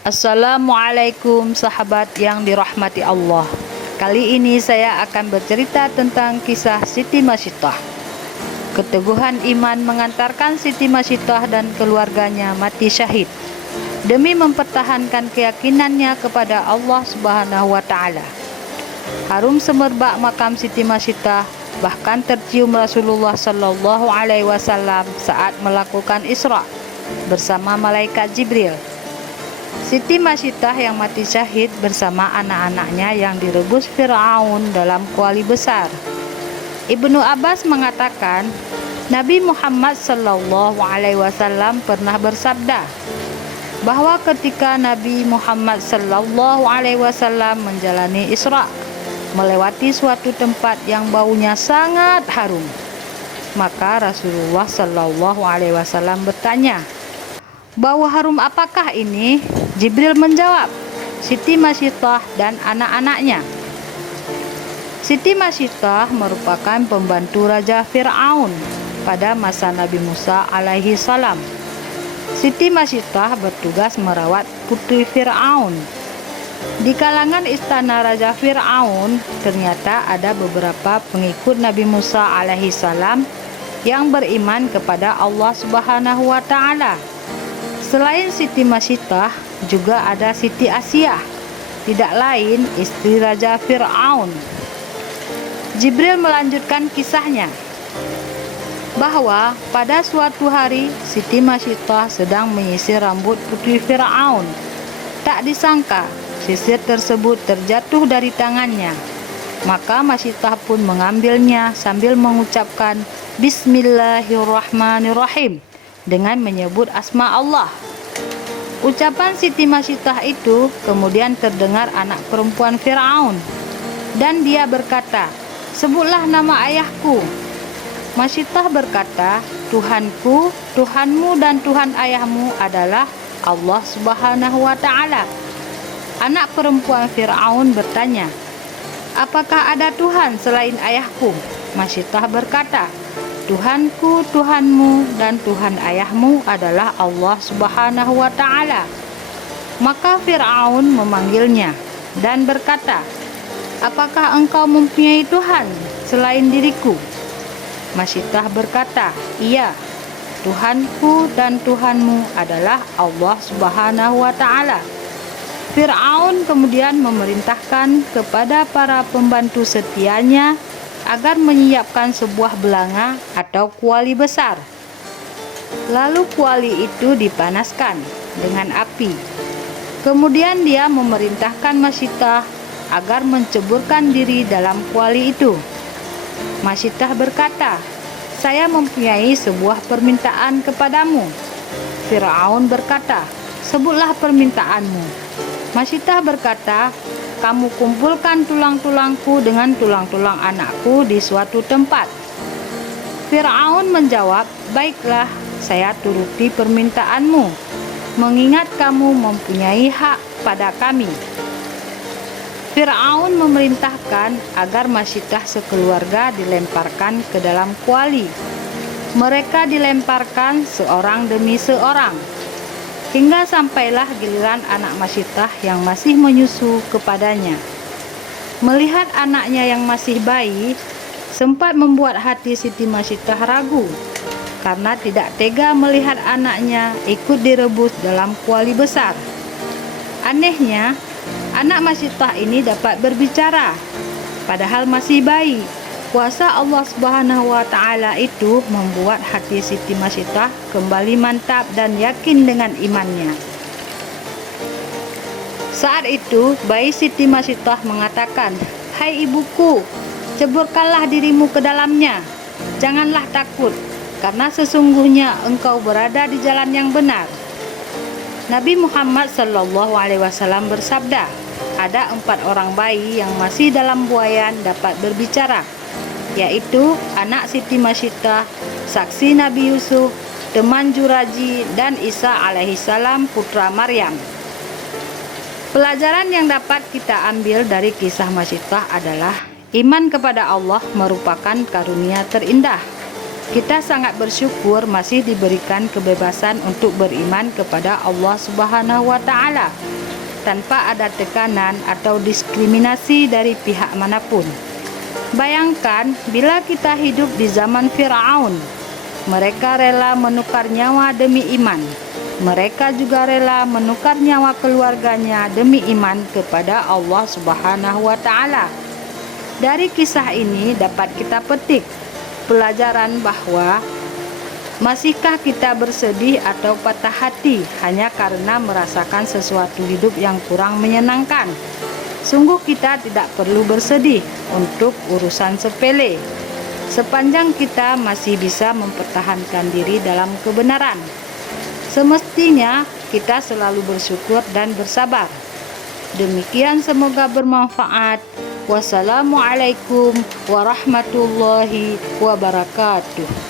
Assalamualaikum sahabat yang dirahmati Allah. Kali ini saya akan bercerita tentang kisah Siti Masyittah. Keteguhan iman mengantarkan Siti Masyittah dan keluarganya mati syahid demi mempertahankan keyakinannya kepada Allah Subhanahu wa taala. Harum semerbak makam Siti Masyittah bahkan tercium Rasulullah Shallallahu alaihi wasallam saat melakukan Isra bersama malaikat Jibril. Siti Masyittah yang mati syahid bersama anak-anaknya yang direbus Fir'aun dalam kuali besar. Ibnu Abbas mengatakan, Nabi Muhammad Sallallahu Alaihi Wasallam pernah bersabda bahwa ketika Nabi Muhammad Sallallahu Alaihi Wasallam menjalani Isra, melewati suatu tempat yang baunya sangat harum, maka Rasulullah Sallallahu Alaihi Wasallam bertanya, "Bau harum apakah ini?" Jibril menjawab, "Siti Masyittah dan anak-anaknya." Siti Masyittah merupakan pembantu Raja Fir'aun pada masa Nabi Musa alaihi salam. Siti Masyittah bertugas merawat putri Fir'aun. Di kalangan istana Raja Fir'aun ternyata ada beberapa pengikut Nabi Musa alaihi salam yang beriman kepada Allah Subhanahu wa taala. Selain Siti Masyittah, juga ada Siti Asyah, tidak lain istri Raja Fir'aun. Jibril melanjutkan kisahnya bahwa pada suatu hari Siti Masyittah sedang menyisir rambut putri Fir'aun. Tak disangka sisir tersebut terjatuh dari tangannya. Maka Masyittah pun mengambilnya sambil mengucapkan Bismillahirrahmanirrahim dengan menyebut asma Allah. Ucapan Siti Masyittah itu kemudian terdengar anak perempuan Fir'aun, dan dia berkata, "Sebutlah nama ayahku." Masyittah berkata, "Tuhanku, Tuhanmu dan Tuhan ayahmu adalah Allah Subhanahu wa taala." Anak perempuan Fir'aun bertanya, "Apakah ada Tuhan selain ayahku?" Masyittah berkata, "Tuhanku, Tuhanmu, dan Tuhan ayahmu adalah Allah Subhanahu wa taala." Maka Fir'aun memanggilnya dan berkata, "Apakah engkau mempunyai Tuhan selain diriku?" Masyittah berkata, "Iya, Tuhanku dan Tuhanmu adalah Allah Subhanahu wa taala." Fir'aun kemudian memerintahkan kepada para pembantu setianya agar menyiapkan sebuah belanga atau kuali besar. Lalu kuali itu dipanaskan dengan api. Kemudian dia memerintahkan Masyittah agar menceburkan diri dalam kuali itu. Masyittah berkata, "Saya mempunyai sebuah permintaan kepadamu." Fir'aun berkata, "Sebutlah permintaanmu." Masyittah berkata, "Kamu kumpulkan tulang-tulangku dengan tulang-tulang anakku di suatu tempat." Fir'aun menjawab, "Baiklah, saya turuti permintaanmu, mengingat kamu mempunyai hak pada kami." Fir'aun memerintahkan agar Masyittah sekeluarga dilemparkan ke dalam kuali. Mereka dilemparkan seorang demi seorang, hingga sampailah giliran anak Masyittah yang masih menyusu kepadanya. Melihat anaknya yang masih bayi, sempat membuat hati Siti Masyittah ragu, karena tidak tega melihat anaknya ikut direbus dalam kuali besar. Anehnya, anak Masyittah ini dapat berbicara, padahal masih bayi. Kuasa Allah Subhanahu wa taala itu membuat hati Siti Masyittah kembali mantap dan yakin dengan imannya. Saat itu, bayi Siti Masyittah mengatakan, "Hai ibuku, ceburkanlah dirimu ke dalamnya. Janganlah takut, karena sesungguhnya engkau berada di jalan yang benar." Nabi Muhammad Sallallahu Alaihi Wasallam bersabda, ada 4 orang bayi yang masih dalam buayan dapat berbicara, yaitu anak Siti Masyittah, saksi Nabi Yusuf, teman Juraji, dan Isa alaihissalam putra Maryam. Pelajaran yang dapat kita ambil dari kisah Masyittah adalah iman kepada Allah merupakan karunia terindah. Kita sangat bersyukur masih diberikan kebebasan untuk beriman kepada Allah Subhanahu wa Ta'ala tanpa ada tekanan atau diskriminasi dari pihak manapun. Bayangkan bila kita hidup di zaman Fir'aun, mereka rela menukar nyawa demi iman. Mereka juga rela menukar nyawa keluarganya demi iman kepada Allah Subhanahu wa Ta'ala. Dari kisah ini dapat kita petik pelajaran bahwa masihkah kita bersedih atau patah hati hanya karena merasakan sesuatu hidup yang kurang menyenangkan. Sungguh kita tidak perlu bersedih untuk urusan sepele, sepanjang kita masih bisa mempertahankan diri dalam kebenaran. Semestinya kita selalu bersyukur dan bersabar. Demikian, semoga bermanfaat. Wassalamualaikum warahmatullahi wabarakatuh.